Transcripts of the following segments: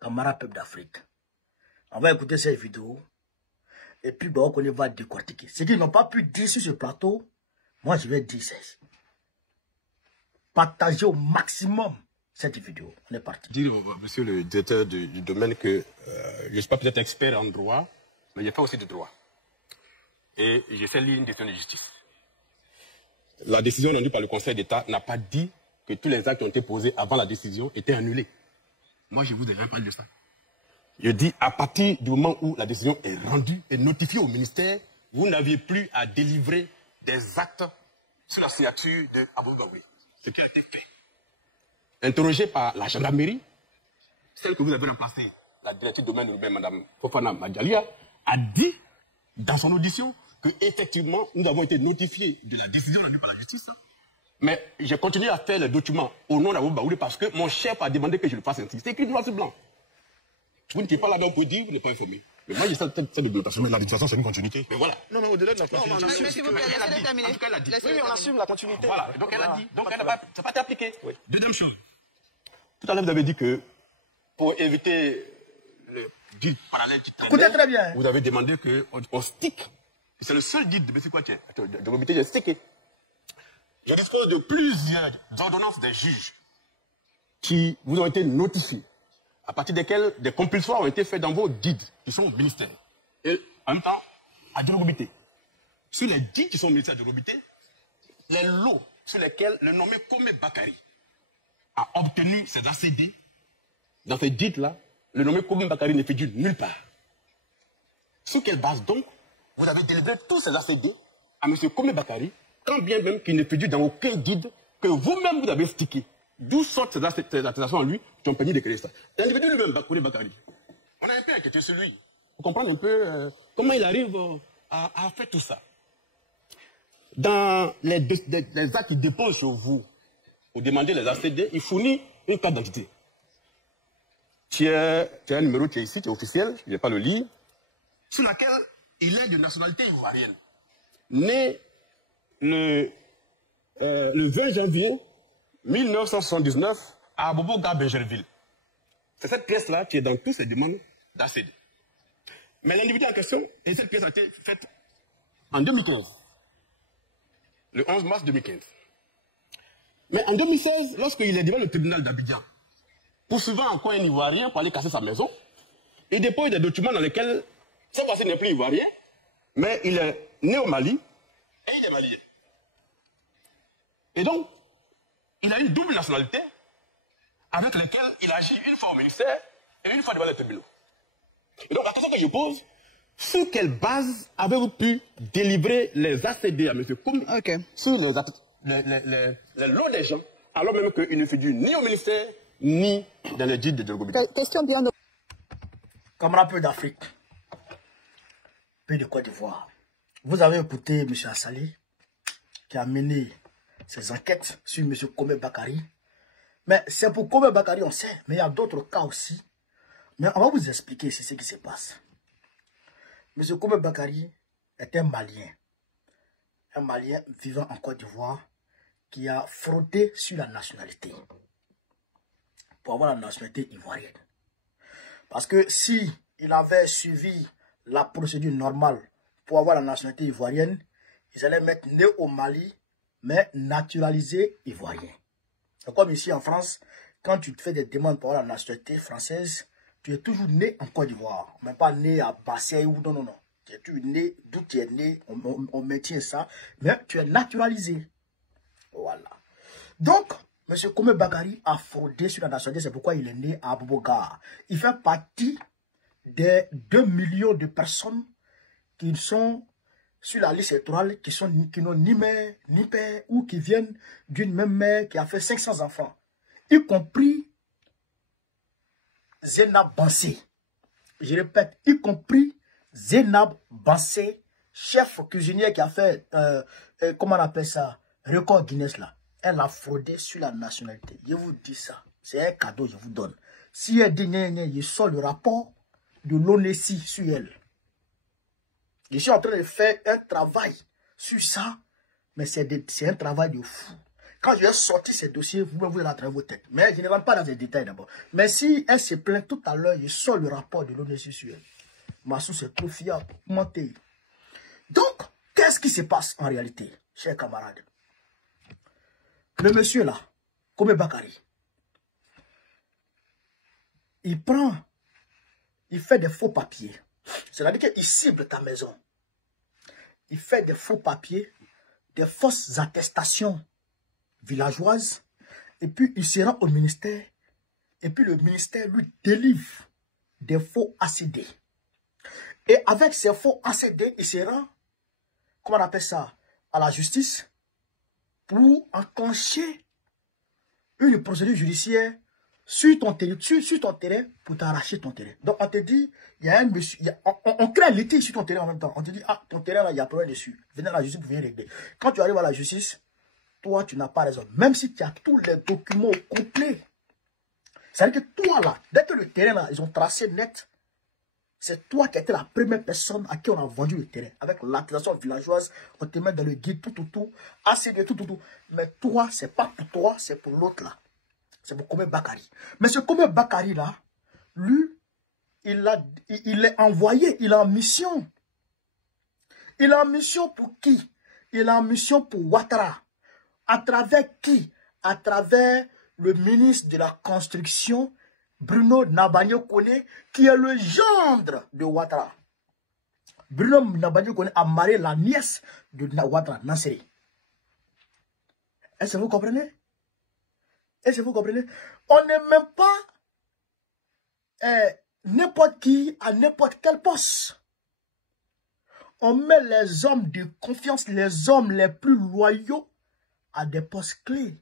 camarades peuple d'Afrique, on va écouter cette vidéo et puis on va décortiquer. Ce qu'ils n'ont pas pu dire sur ce plateau, moi je vais dire ça. Partagez au maximum cette vidéo. On est parti. Dire, monsieur le directeur du domaine, que je ne suis pas peut-être expert en droit, mais j'ai fait aussi du droit. Et j'ai fait lire une décision de justice. La décision rendue par le Conseil d'État n'a pas dit que tous les actes qui ont été posés avant la décision étaient annulés. Moi, je vous ai jamais parlé de ça. Je dis, à partir du moment où la décision est rendue et notifiée au ministère, vous n'aviez plus à délivrer des actes sur la signature de Abou Baoui. Ce qui a été fait. Interrogé par la gendarmerie, celle que vous avez remplacée, la directrice du domaine de l'Urbain, Mme Fofana Madjalia, a dit dans son audition qu'effectivement, nous avons été notifiés de la décision rendue par la justice. Mais j'ai continué à faire les documents au nom d'Abou Baouli parce que mon chef a demandé que je le fasse ainsi. C'est écrit noir sur blanc. Vous n'étiez pas là, donc vous dire, vous n'êtes pas informé. Mais moi, j'ai cette documentation. Mais la législation, c'est une continuité. Mais voilà. Non, mais au-delà de la continuité. Mais s'il vous plaît, laissez-le terminer. En tout cas, elle a dit. Oui, on assume la continuité. Voilà. Donc, elle a dit. Donc, ça n'a pas été appliqué. Oui. Deuxième chose. Tout à l'heure, vous avez dit que pour éviter le guide parallèle qui Écoutez très bien. vous avez demandé qu'on stick. C'est le seul guide de M. Kouaché. De Robité, j'ai stické. Je dispose de plusieurs ordonnances des juges qui vous ont été notifiées, à partir desquelles des compulsoires ont été faits dans vos guides qui sont au ministère. Et en même temps, à Djorobité. Sur les guides qui sont au ministère de Djorobité, les lots sur lesquels le nommé Komé Bakari a obtenu ses ACD, dans ces guides-là, le nommé Komé Bakari ne figure nulle part. Sur quelle base donc vous avez délivré tous ces ACD à M. Komé Bakari, quand bien même qu'il ne figure dans aucun guide que vous-même vous avez stické. D'où sortent ces attestations en lui qui ont permis de créer ça. L'individu lui-même, Komé Bakari, on a un peu inquiété sur lui. Pour comprendre un peu comment il arrive à faire tout ça. Dans les actes qu'il dépose sur vous, pour demander les ACD, il fournit une carte d'identité. Tu as un numéro qui est ici, qui est officiel, je ne vais pas le lire, sur laquelle il est de nationalité ivoirienne. Né le 20 janvier 1979 à Bobo-Ga-Bégerville. C'est cette pièce-là qui est dans toutes ces demandes d'ACD. Mais l'individu en question, et cette pièce a été faite en 2015. Le 11 mars 2015. Mais en 2016, lorsqu'il est devant le tribunal d'Abidjan, poursuivant encore un Ivoirien pour aller casser sa maison, il dépose des documents dans lesquels, cette fois-ci n'est plus Ivoirien, mais il est né au Mali et il est malien. Et donc, il a une double nationalité avec laquelle il agit une fois au ministère et une fois devant les tribunaux. Et donc, la question que je pose, sur quelle base avez-vous pu délivrer les ACD à M. Koumi sur les lots des gens, alors même qu'il ne figure ni au ministère, ni dans les guides de Djorobité? Question bien. Camarades peu d'Afrique, pays de Côte d'Ivoire. Vous avez écouté M. Assali, qui a mené ses enquêtes sur M. Komé Bakari. Mais c'est pour Komé Bakari, on sait, mais il y a d'autres cas aussi. Mais on va vous expliquer ce qui se passe. M. Komé Bakari est un Malien vivant en Côte d'Ivoire qui a fraudé sur la nationalité pour avoir la nationalité ivoirienne. Parce que si il avait suivi la procédure normale pour avoir la nationalité ivoirienne, ils allaient mettre né au Mali, mais naturalisé ivoirien. C'est comme ici en France, quand tu te fais des demandes pour avoir la nationalité française, tu es toujours né en Côte d'Ivoire, mais pas né à Bassein ou non. Tu es toujours né d'où tu es né, on maintient ça, mais tu es naturalisé. Voilà. Donc, M. Komé Bakari a fraudé sur la nationalité, c'est pourquoi il est né à Bobo-Ga. Il fait partie des 2 millions de personnes qui sont sur la liste électorale, qui n'ont ni mère, ni père, ou qui viennent d'une même mère qui a fait 500 enfants, y compris Zénab Bansé. Je répète, y compris Zénab Bansé, chef cuisinier qui a fait, comment on appelle ça, record Guinness là. Elle a fraudé sur la nationalité. Je vous dis ça. C'est un cadeau, je vous donne. Si elle dit je sors le rapport de l'ONESI sur elle. Je suis en train de faire un travail sur ça, mais c'est un travail de fou. Quand je vais sortir ces dossiers, vous allez attraper vos têtes. Mais je ne rentre pas dans les détails d'abord. Mais si elle se plaint tout à l'heure, je sors le rapport de l'ONG sur elle. Ma source est trop fiable. Mentez. Donc, qu'est-ce qui se passe en réalité, chers camarades? Le monsieur là, Kome Bakari, il fait des faux papiers. C'est-à-dire qu'il cible ta maison. Il fait des faux papiers, des fausses attestations villageoises, et puis il se rend au ministère, et puis le ministère lui délivre des faux ACD. Et avec ces faux ACD, il se rend, comment on appelle ça, à la justice, pour enclencher une procédure judiciaire sur ton terrain pour t'arracher ton terrain. Donc on te dit, il y a un monsieur, on crée un litige sur ton terrain en même temps. On te dit, ah, ton terrain là, il y a problème dessus. Venez à la justice pour venir régler. Quand tu arrives à la justice, toi, tu n'as pas raison. Même si tu as tous les documents complets. C'est-à-dire que toi là, dès que le terrain là, ils ont tracé net, c'est toi qui étais la première personne à qui on a vendu le terrain. Avec l'attestation villageoise, on te met dans le guide, tout, ACD, tout. Mais toi, c'est pas pour toi, c'est pour l'autre là. C'est pour Kome Bakari. Mais ce Kome Bakari là, lui, il est envoyé, il est en mission. Il est en mission pour qui? Il est en mission pour Ouattara. À travers qui? À travers le ministre de la Construction, Bruno Nabanyo Kone, qui est le gendre de Ouattara. Bruno Nabanyo Kone a marié la nièce de Ouattara, Nasseri. Est-ce que vous comprenez? Est-ce que vous comprenez? On n'est même pas n'importe qui à n'importe quel poste. On met les hommes de confiance, les hommes les plus loyaux à des postes clés.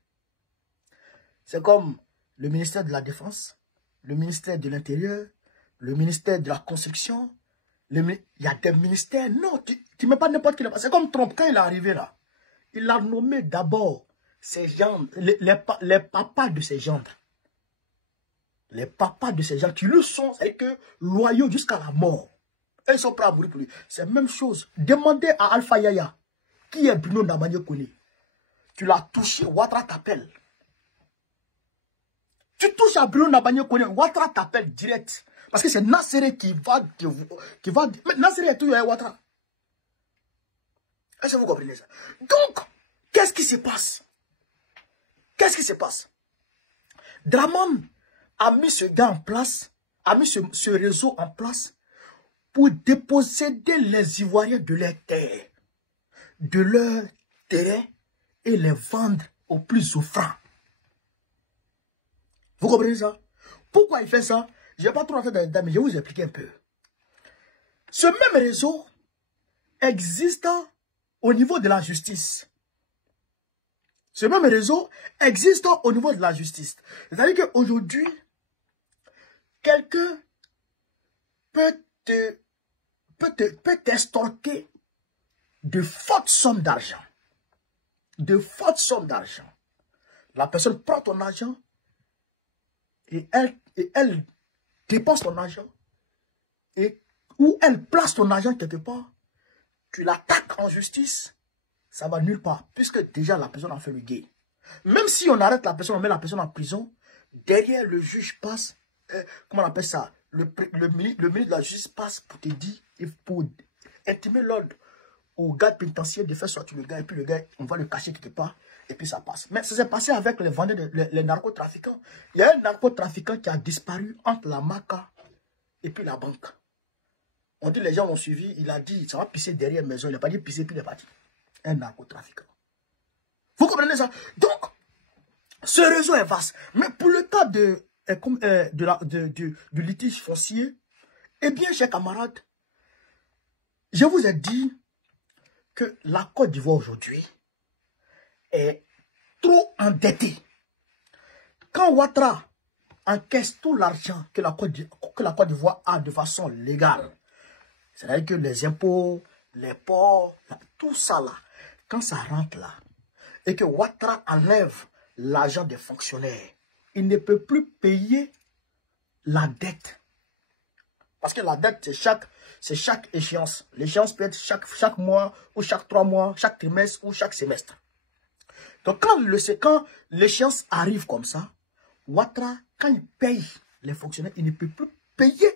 C'est comme le ministère de la Défense, le ministère de l'Intérieur, le ministère de la Construction. Il y a des ministères. Non, tu ne mets pas n'importe quel. C'est comme Trump, quand il est arrivé là. Il a nommé d'abord ses gendres, les papas de ses gendres. Les papas de ces gens qui lui sont loyaux jusqu'à la mort. Et ils sont prêts à mourir pour lui. C'est la même chose. Demandez à Alpha Yaya, qui est Bruno Nabanyo Kone. Tu l'as touché, Ouattara t'appelle. Tu touches à Bruno Nabanyo Kone, Ouattara t'appelle direct. Parce que c'est Nasseri qui va... Mais Nasseri est toujours à Ouattara. Est-ce que vous comprenez ça? Donc, qu'est-ce qui se passe? Qu'est-ce qui se passe? Draman a mis ce gars en place, a mis ce réseau en place pour déposséder les Ivoiriens de leurs terres, de leurs terrains et les vendre aux plus offrants. Vous comprenez ça? Pourquoi il fait ça? Je ne vais pas trop rentrer dans les détails, mais je vais vous expliquer un peu. Ce même réseau existe au niveau de la justice. Ce même réseau existe au niveau de la justice. C'est-à-dire qu'aujourd'hui, quelqu'un peut t'extorquer de fortes sommes d'argent. De fortes sommes d'argent. La personne prend ton argent et elle dépense ton argent. Et où elle place ton argent quelque part, tu l'attaques en justice, ça va nulle part. Puisque déjà la personne a fait le guet. Même si on arrête la personne, on met la personne en prison, derrière le juge passe, comment on appelle ça, le ministre de la justice passe pour te dire, pour intimer l'ordre au gars pénitentiaire de faire sortir le gars, et puis le gars, on va le cacher quelque part, et puis ça passe. Mais ça s'est passé avec les vendeurs, les narcotrafiquants. Il y a un narcotrafiquant qui a disparu entre la Maca et puis la banque. On dit les gens l'ont suivi, il a dit, ça va pisser derrière la maison, il n'a pas dit pisser, puis il est parti. Un narcotrafiquant. Vous comprenez ça? Donc, ce réseau est vaste. Mais pour le cas du litige foncier, eh bien, chers camarades, je vous ai dit que la Côte d'Ivoire aujourd'hui est trop endettée. Quand Ouattara encaisse tout l'argent que la Côte d'Ivoire a de façon légale, c'est-à-dire que les impôts, les ports, tout ça là, quand ça rentre là, et que Ouattara enlève l'argent des fonctionnaires, il ne peut plus payer la dette. Parce que la dette, c'est chaque échéance. L'échéance peut être chaque mois, ou chaque 3 mois, chaque trimestre, ou chaque semestre. Donc, quand l'échéance arrive comme ça, Ouattara, quand il paye les fonctionnaires, il ne peut plus payer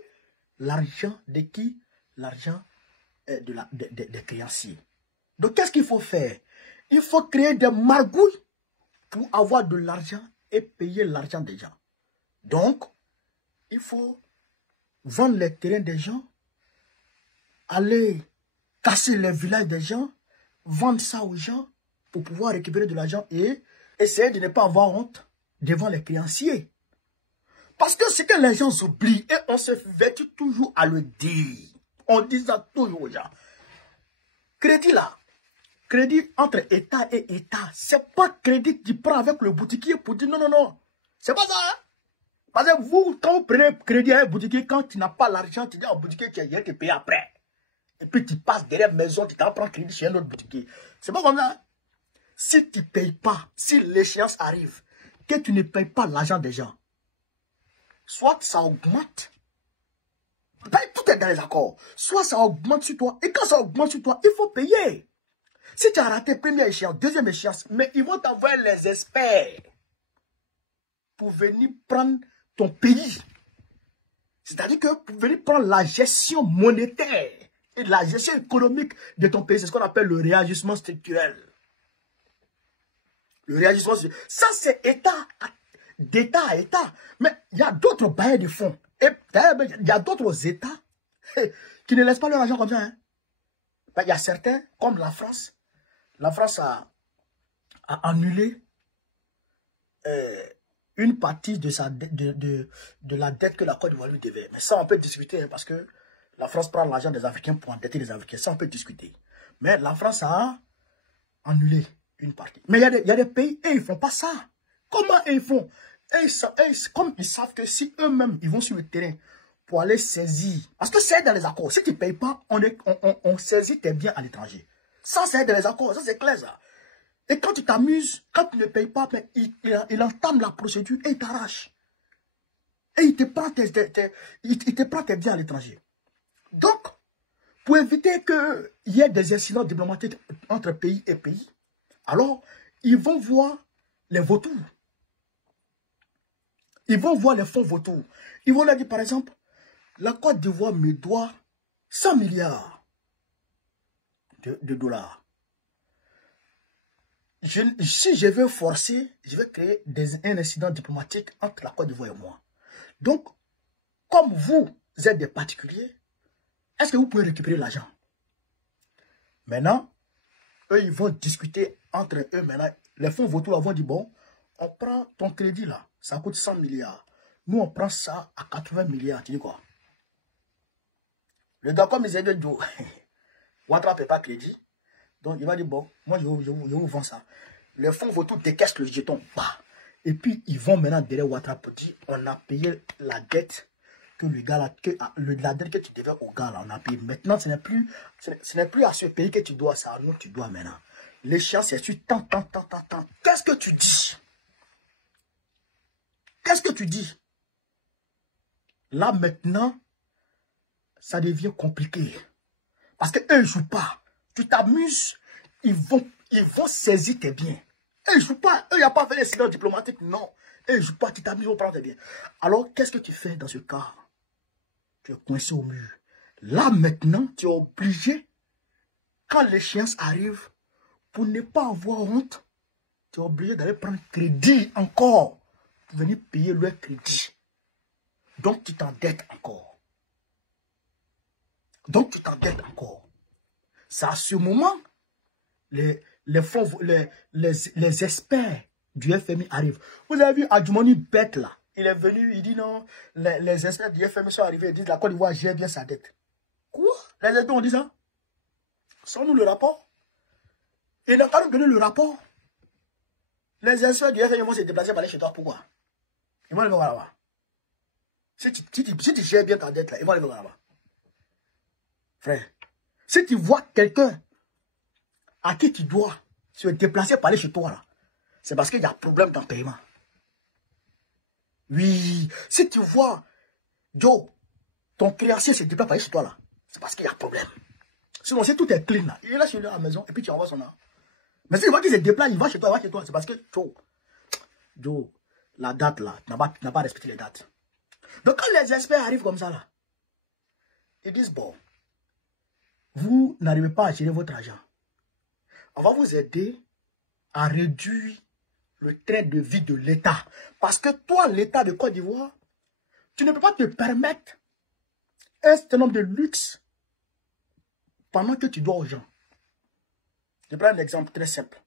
l'argent de qui? L'argent des créanciers. Donc, qu'est-ce qu'il faut faire? Il faut créer des margouilles pour avoir de l'argent et payer l'argent des gens. Donc, il faut vendre les terrains des gens, aller casser les villages des gens, vendre ça aux gens pour pouvoir récupérer de l'argent et essayer de ne pas avoir honte devant les créanciers. Parce que c'est que les gens oublient et on se vêtit toujours à le dire. On dit ça toujours aux gens. Crédit là, crédit entre État et État, c'est pas crédit qui prend avec le boutiquier pour dire non, non, non. C'est pas ça, hein? Parce que vous, quand vous prenez crédit à un boutiquier, quand tu n'as pas l'argent, tu dis au boutiquier que tu viens te payer après. Et puis tu passes derrière la maison, tu t'en prends crédit chez un autre boutiquier. C'est pas comme ça. Si tu ne payes pas, si l'échéance arrive, que tu ne payes pas l'argent des gens, soit ça augmente. Ben, tout est dans les accords. Soit ça augmente sur toi. Et quand ça augmente sur toi, il faut payer. Si tu as raté première échéance, deuxième échéance, mais ils vont t'envoyer les experts pour venir prendre ton pays. C'est-à-dire que pour venir prendre la gestion monétaire et la gestion économique de ton pays, c'est ce qu'on appelle le réajustement structurel. Le réajustement structurel. Ça, c'est d'État à État. Mais il y a d'autres bailleurs de fonds. Et il y a d'autres États qui ne laissent pas leur argent comme ça. Hein. Ben, il y a certains, comme la France. La France a annulé une partie de la dette que la Côte d'Ivoire lui devait. Mais ça, on peut discuter, hein, parce que la France prend l'argent des Africains pour endetter les Africains. Ça, on peut discuter. Mais la France a annulé une partie. Mais il y a des pays, et ils ne font pas ça. Comment ils font? Comme ils savent que si eux-mêmes, ils vont sur le terrain pour aller saisir. Parce que c'est dans les accords. Si tu ne payes pas, on saisit tes biens à l'étranger. Ça, c'est dans les accords. Ça, c'est clair, ça. Et quand tu t'amuses, quand tu ne payes pas, il entame la procédure et il t'arrache. Et il te prend tes biens à l'étranger. Donc, pour éviter qu'il y ait des incidents diplomatiques entre pays et pays, alors, ils vont voir les vautours. Ils vont voir les fonds vautours. Ils vont leur dire, par exemple, la Côte d'Ivoire me doit 100 milliards de dollars. Si je veux forcer, je vais créer un incident diplomatique entre la Côte d'Ivoire et moi. Donc, comme vous êtes des particuliers, est-ce que vous pouvez récupérer l'argent? Maintenant, eux, ils vont discuter entre eux. Maintenant, les fonds vautours vont dire, bon, on prend ton crédit là, ça coûte 100 milliards. Nous, on prend ça à 80 milliards. Tu dis quoi? Le d'accord, mais Ouattara ne paie pas crédit. Donc, il va dire, bon, moi, je vous vends ça. Les fonds vautours décaissent le jeton. Bah. Et puis, ils vont maintenant derrière Ouattara pour dire, on a payé la dette que le gars là, la dette que tu devais au gars là, on a payé. Maintenant, ce n'est plus à ce pays que tu dois ça. Nous, tu dois maintenant. L'échéance, c'est sur tant. Qu'est-ce que tu dis? Qu'est-ce que tu dis? Là, maintenant, ça devient compliqué. Parce qu'eux, ils ne jouent pas. Tu t'amuses, ils vont saisir tes biens. Eux, ils ne jouent pas. Eux, il n'y a pas fait l'incident diplomatique. Non. Eux, ils ne jouent pas. Tu t'amuses, ils vont prendre tes biens. Alors, qu'est-ce que tu fais dans ce cas? Tu es coincé au mur. Là, maintenant, tu es obligé, quand l'échéance arrive, pour ne pas avoir honte, tu es obligé d'aller prendre crédit encore pour venir payer leur crédit. Donc, tu t'endettes encore. C'est à ce moment, les experts du FMI arrivent. Vous avez vu Adjoumani bête là. Il est venu, il dit non, les experts du FMI sont arrivés, ils disent la Côte d'Ivoire gère bien sa dette. Quoi? Les experts ont dit ça? Sans-nous le rapport? Ils n'ont pas donné le rapport. Les experts du FMI vont se déplacer pour aller chez toi. Pourquoi? Ils vont aller voir là-bas. Si tu gères bien ta dette là, ils vont aller voir là-bas. Frère, si tu vois quelqu'un à qui tu dois se déplacer pour aller chez toi là, c'est parce qu'il y a un problème dans le paiement. Oui, si tu vois Joe, ton créancier se déplace pour aller chez toi là, c'est parce qu'il y a un problème. Sinon, si tout est clean là, il est là chez lui à la maison et puis tu envoies son argent. Mais si il voit qu'il se déplace, il va chez toi, c'est parce que, Joe, la date là, n'a pas respecté les dates. Donc quand les experts arrivent comme ça là, ils disent, bon, vous n'arrivez pas à gérer votre argent. On va vous aider à réduire le train de vie de l'État. Parce que toi, l'État de Côte d'Ivoire, tu ne peux pas te permettre un certain nombre de luxe pendant que tu dois aux gens. Je prends un exemple très simple.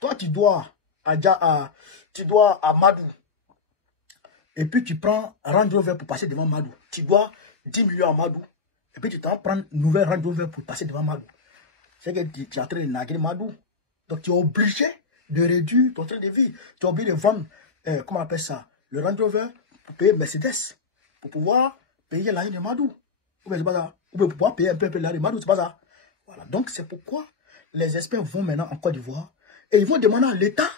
Toi, tu dois à Madou. Et puis tu prends Range Rover pour passer devant Madou. Tu dois 10 millions à Madou. Et puis tu t'en prends une nouvelle Range Rover pour passer devant Madou. C'est que tu es en train de naguer Madou. Donc tu es obligé de réduire ton train de vie. Tu es obligé de vendre, comment on appelle ça, le Range Rover pour payer Mercedes. Pour pouvoir payer l'argent de Madou. Ou pour pouvoir payer un peu l'argent de Madou, c'est pas ça. Voilà. Donc c'est pourquoi les experts vont maintenant en Côte d'Ivoire et ils vont demander à l'État,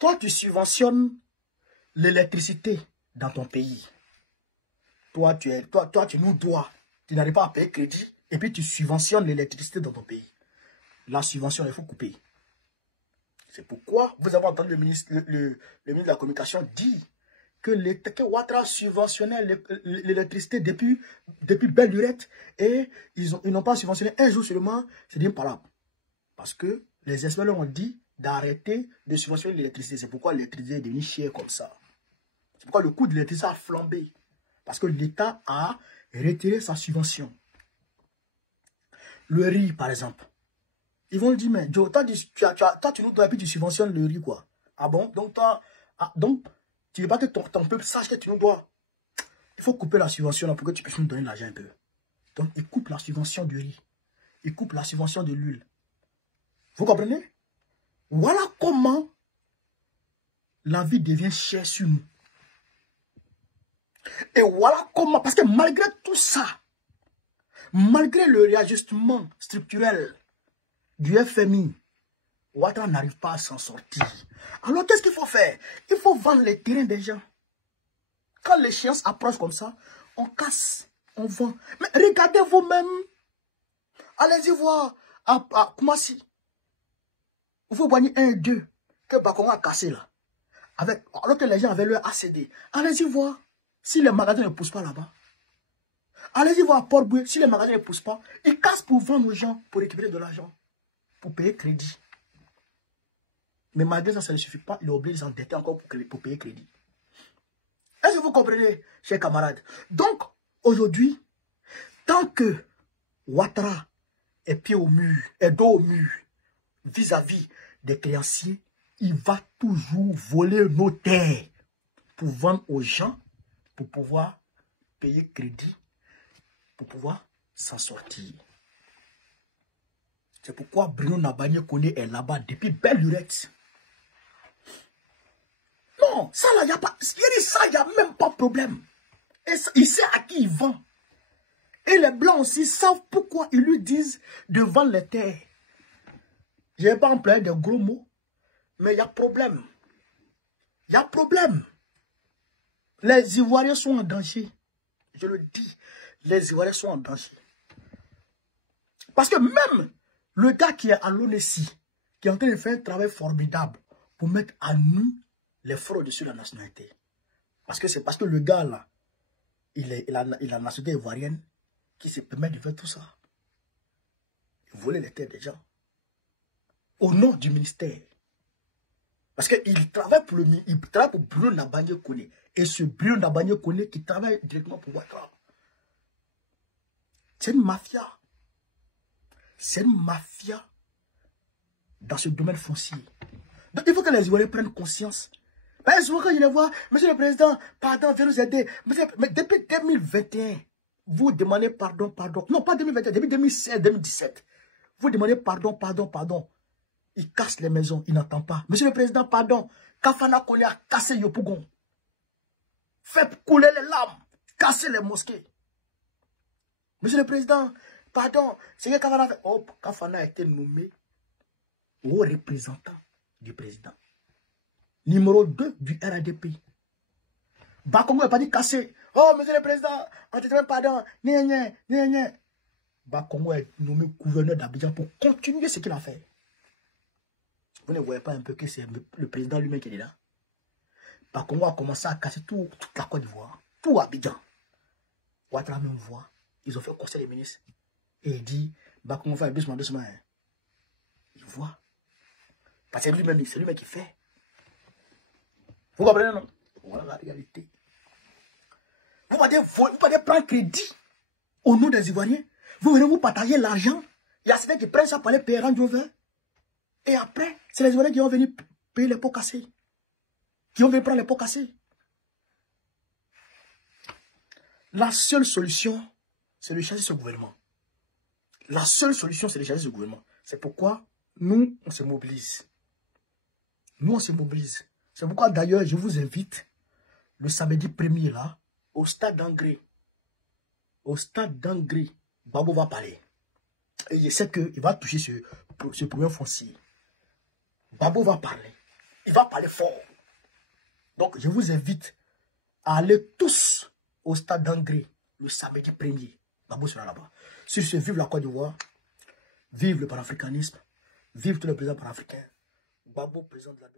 toi tu subventionnes l'électricité dans ton pays. Toi tu nous dois, tu n'arrives pas à payer crédit et puis tu subventionnes l'électricité dans ton pays. La subvention, il faut couper. C'est pourquoi vous avez entendu le ministre de la Communication dire que Ouattara subventionnait l'électricité depuis belle lurette et ils n'ont pas subventionné un jour seulement, c'est imparable. Parce que les experts leur ont dit d'arrêter de subventionner l'électricité. C'est pourquoi l'électricité est devenue chère comme ça. C'est pourquoi le coût de l'électricité a flambé. Parce que l'État a retiré sa subvention. Le riz, par exemple. Ils vont dire, mais Joe, toi, tu nous dois et puis tu subventionnes le riz, quoi. Ah bon? Donc, tu ne veux pas que ton peuple sache que tu nous dois. Il faut couper la subvention là pour que tu puisses nous donner l'argent un peu. Donc, ils coupent la subvention du riz. Ils coupent la subvention de l'huile. Vous comprenez? Voilà comment la vie devient chère sur nous. Et voilà comment, parce que malgré tout ça, malgré le réajustement structurel du FMI, Ouattara n'arrive pas à s'en sortir. Alors qu'est-ce qu'il faut faire? Il faut vendre les terrains des gens. Quand l'échéance approche comme ça, on casse, on vend. Mais regardez vous-même. Allez-y voir à Koumassi. Vous voyez 1 et 2 que Bakonga a cassé là. Alors que les gens avaient leur ACD. Allez-y voir si les magasins ne poussent pas là-bas. Allez-y voir à Port-Boué si les magasins ne poussent pas. Ils cassent pour vendre aux gens, pour récupérer de l'argent, pour payer crédit. Mais malgré ça, ça ne suffit pas. Il est obligé de s'endetter encore pour payer crédit. Est-ce que vous comprenez, chers camarades? Donc, aujourd'hui, tant que Ouattara est pied au mur, est dos au mur, vis-à-vis des créanciers, il va toujours voler nos terres pour vendre aux gens, pour pouvoir payer crédit, pour pouvoir s'en sortir. C'est pourquoi Bruno Nabagné Koné est là-bas depuis belle lurette. Non, ça là, il n'y a pas. Ça, il n'y a même pas de problème. Et ça, il sait à qui il vend. Et les blancs aussi savent pourquoi ils lui disent de vendre les terres. Je n'ai pas employé de gros mots, mais il y a problème. Il y a problème. Les Ivoiriens sont en danger. Je le dis, les Ivoiriens sont en danger. Parce que même le gars qui est à l'ONESI, qui est en train de faire un travail formidable pour mettre à nu les fraudes sur la nationalité. Parce que c'est parce que le gars là, il a la nationalité ivoirienne qui se permet de faire tout ça. Voler les terres des gens. Au nom du ministère. Parce qu'il travaille pour Bruno Nabagné Koné. Et ce Bruno Nabagné Koné qui travaille directement pour Ouattara. C'est une mafia. C'est une mafia dans ce domaine foncier. Donc il faut que les Ivoiriens prennent conscience. Mais souvent quand je les vois, monsieur le président, pardon, viens nous aider. Mais depuis 2021, vous demandez pardon. Non, pas 2021, depuis 2016, 2017. Vous demandez pardon. Il casse les maisons, il n'entend pas. Monsieur le président, pardon. Kafana Koné a cassé Yopougon. Fait couler les larmes, casser les mosquées. Monsieur le président, pardon. C'est que Kafana a fait. Oh, Kafana a été nommé au représentant du président. Numéro 2 du RADP. Bakongo n'a pas dit casser. Oh, monsieur le président, on te demande pardon. Bakongo est nommé gouverneur d'Abidjan pour continuer ce qu'il a fait. Vous ne voyez pas un peu que c'est le président lui-même qui est là. Bakongo a commencé à casser toute la Côte d'Ivoire, tout Abidjan. Ouattara même voit. Ils ont fait un conseil des ministres. Et il dit, Bakongo fait doucement, doucement. Il voit. Parce que c'est lui-même qui fait. Vous comprenez, non? Voilà la réalité. Vous pouvez prendre crédit au nom des Ivoiriens. Vous venez vous partager l'argent. Il y a certains qui prennent ça pour aller payer Range Rover. Et après, c'est les Ivoiriens qui vont venir payer les pots cassés. Qui vont venir prendre les pots cassés. La seule solution, c'est de changer ce gouvernement. La seule solution, c'est de changer ce gouvernement. C'est pourquoi nous, on se mobilise. Nous, on se mobilise. C'est pourquoi, d'ailleurs, je vous invite le samedi 1er, là, au stade d'Angré. Au stade d'Angré, Babo va parler. Et je sais qu'il va toucher ce premier foncier. Babo va parler. Il va parler fort. Donc, je vous invite à aller tous au stade d'Angré le samedi 1er. Babo sera là-bas. Sur ce, vive la Côte d'Ivoire. Vive le panafricanisme. Vive tous les présidents panafricains. Babo, président de la